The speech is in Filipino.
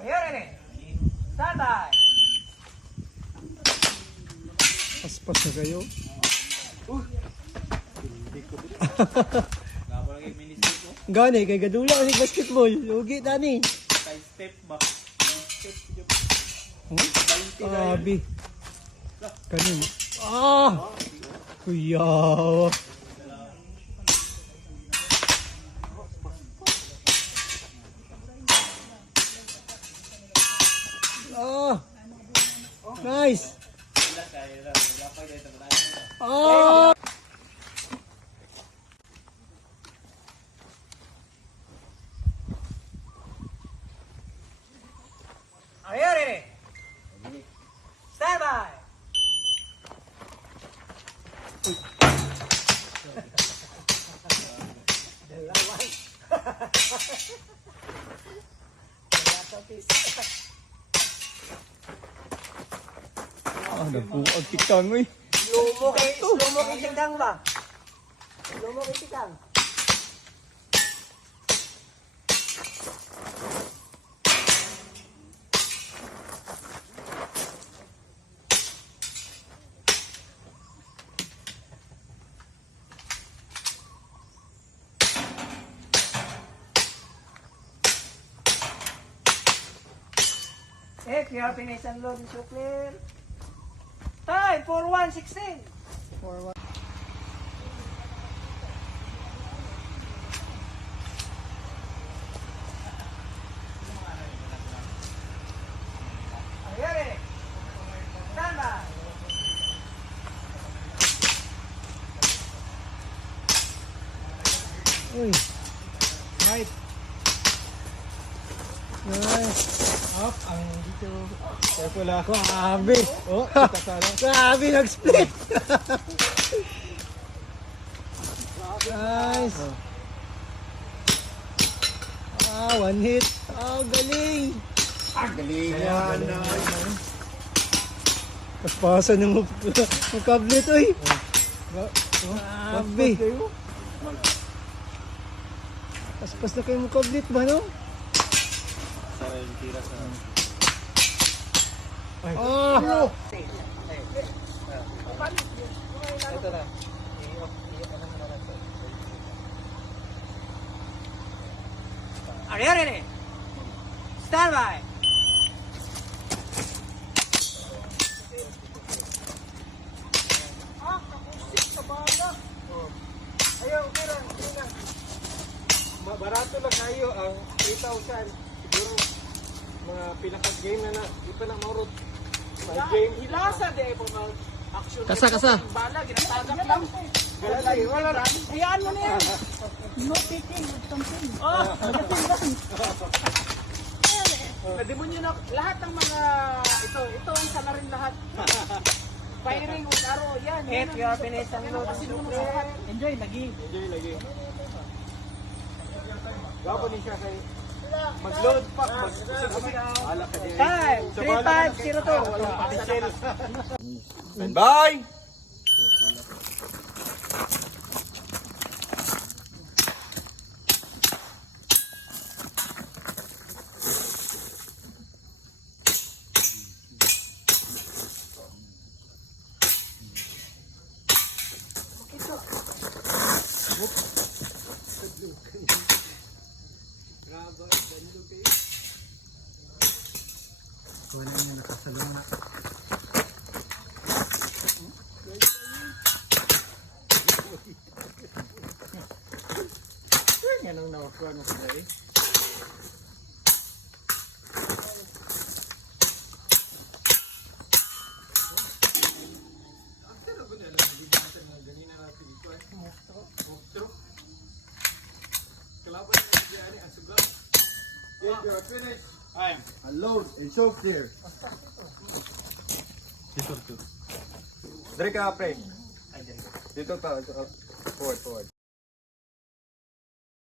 Are you ready? Stand by. Paspas na kayo. Gani, kay gadula kasi basketball. Lugi, Dani. Step ba? Abi. Kanin. Ah! Kuyaw. Ah! Nice! Ah! Are you ready? Stand by. Ah, nagbuwag tikang eh. Slow mo kay tikang ba? Slow mo kay tikang. If you have finished unloading so clear. Time for 116. Are you ready? Stand by. Uy. Right. Nice. Up ang dito. Careful ako. Grabe. Oh, grabe nag-split. Nice. Ah, one hit. Oh, galing. Galing yan. Kaspasan ng magkablit, uy. Grabe. Kaspas na kayo magkablit ba, no? Sarang yung tira sa... Ah! Ito na. Are you ready? Stand by. Ayaw, okay lang. Barato lang kayo ang 3,000. Siguro mga pilakad game na di pa na maurot. May game. Hilasa de po mag action. Kasa. Bala ginatagap lang. Wala lang. Hayaan mo na yan. No picking with something. Oh, pwede mo nyo na lahat ng mga ito ang sana rin lahat. Firing with arrow, yan. If you are finished ang load. Enjoy lagi. Gapo ni siya kay mag-load pa. Time, 3502. Stand by! Kuha na yung nakasalong na. Yan ang nawakuha mo sila eh. If you are finished, Ayan. unload and choke there. Dito. Dari ka, pre. Dito ka. Forward.